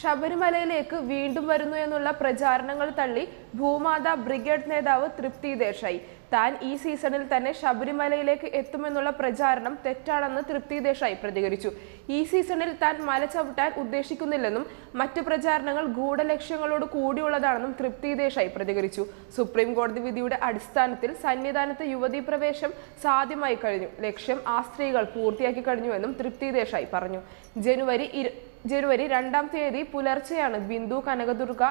ശബരിമലയിലേക്ക് വീണ്ടും വരുന്നു എന്നുള്ള പ്രചാരണങ്ങൾ തള്ളി ഭൂമാതാ ബ്രിഗേഡ് നേതാവ് തൃപ്തി ദേശായി. താൻ ഈ സീസണിൽ തന്നെ ശബരിമലയിലേക്ക് എത്തുമെന്നുള്ള പ്രചാരണം തെറ്റാണെന്ന് തൃപ്തി ദേശായി പ്രതികരിച്ചു. ഈ സീസണിൽ താൻ മല ചവിട്ടാൻ ഉദ്ദേശിക്കുന്നില്ലെന്നും മറ്റ് പ്രചാരണങ്ങൾ ഗൂഢലക്ഷ്യങ്ങളോട് കൂടിയുള്ളതാണെന്നും തൃപ്തി ദേശായി പ്രതികരിച്ചു. സുപ്രീം കോടതി വിധിയുടെ അടിസ്ഥാനത്തിൽ സന്നിധാനത്ത് യുവതീ പ്രവേശം സാധ്യമായി കഴിഞ്ഞു. ലക്ഷ്യം ആ സ്ത്രീകൾ പൂർത്തിയാക്കി കഴിഞ്ഞുവെന്നും തൃപ്തി ദേശായി പറഞ്ഞു. ജനുവരി ജനുവരി രണ്ടാം തീയതി പുലർച്ചെയാണ് ബിന്ദു കനകദുർഗ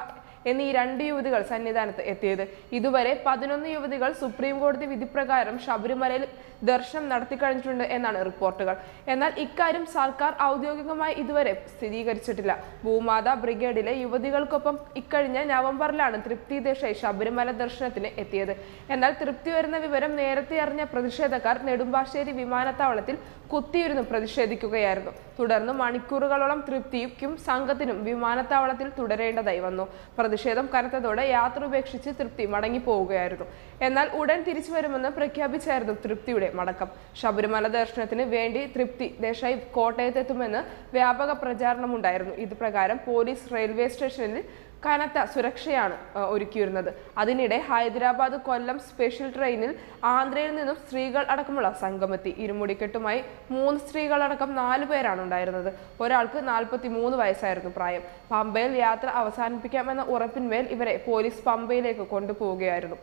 എന്നീ രണ്ട് യുവതികൾ സന്നിധാനത്ത് എത്തിയത്. ഇതുവരെ പതിനൊന്ന് യുവതികൾ സുപ്രീം കോടതി വിധിപ്രകാരം ശബരിമലയിൽ ദർശനം നടത്തി കഴിഞ്ഞിട്ടുണ്ട് എന്നാണ് റിപ്പോർട്ടുകൾ. എന്നാൽ ഇക്കാര്യം സർക്കാർ ഔദ്യോഗികമായി ഇതുവരെ സ്ഥിരീകരിച്ചിട്ടില്ല. ഭൂമാത ബ്രിഗേഡിലെ യുവതികൾക്കൊപ്പം ഇക്കഴിഞ്ഞ നവംബറിലാണ് തൃപ്തി ദേശായി ശബരിമല ദർശനത്തിന് എത്തിയത്. എന്നാൽ തൃപ്തി വരുന്ന വിവരം നേരത്തെ അറിഞ്ഞ പ്രതിഷേധക്കാർ നെടുമ്പാശ്ശേരി വിമാനത്താവളത്തിൽ കുത്തിയിരുന്നു പ്രതിഷേധിക്കുകയായിരുന്നു. തുടർന്ന് മണിക്കൂറുകളോളം തൃപ്തിക്കും സംഘത്തിനും വിമാനത്താവളത്തിൽ തുടരേണ്ടതായി വന്നു. പ്രതിഷേധം കനത്തതോടെ യാത്ര ഉപേക്ഷിച്ച് തൃപ്തി മടങ്ങിപ്പോവുകയായിരുന്നു. എന്നാൽ ഉടൻ തിരിച്ചു വരുമെന്ന് പ്രഖ്യാപിച്ചായിരുന്നു തൃപ്തിയുടെ മടക്കം. ശബരിമല ദർശനത്തിന് വേണ്ടി തൃപ്തി ദേശായി കോട്ടയത്തെത്തുമെന്ന് വ്യാപക പ്രചാരണമുണ്ടായിരുന്നു. ഇത് പ്രകാരം പോലീസ് റെയിൽവേ സ്റ്റേഷനിൽ കനത്ത സുരക്ഷയാണ് ഒരുക്കിയിരുന്നത്. അതിനിടെ ഹൈദരാബാദ് കൊല്ലം സ്പെഷ്യൽ ട്രെയിനിൽ ആന്ധ്രയിൽ നിന്നും സ്ത്രീകൾ അടക്കമുള്ള സംഘമെത്തി. ഇരുമുടിക്കെട്ടുമായി മൂന്ന് സ്ത്രീകളടക്കം നാലു പേരാണ് ഉണ്ടായിരുന്നത്. ഒരാൾക്ക് നാൽപ്പത്തി മൂന്ന് വയസ്സായിരുന്നു പ്രായം. പമ്പയിൽ യാത്ര അവസാനിപ്പിക്കാമെന്ന ഉറപ്പിന്മേൽ ഇവരെ പോലീസ് പമ്പയിലേക്ക് കൊണ്ടുപോവുകയായിരുന്നു.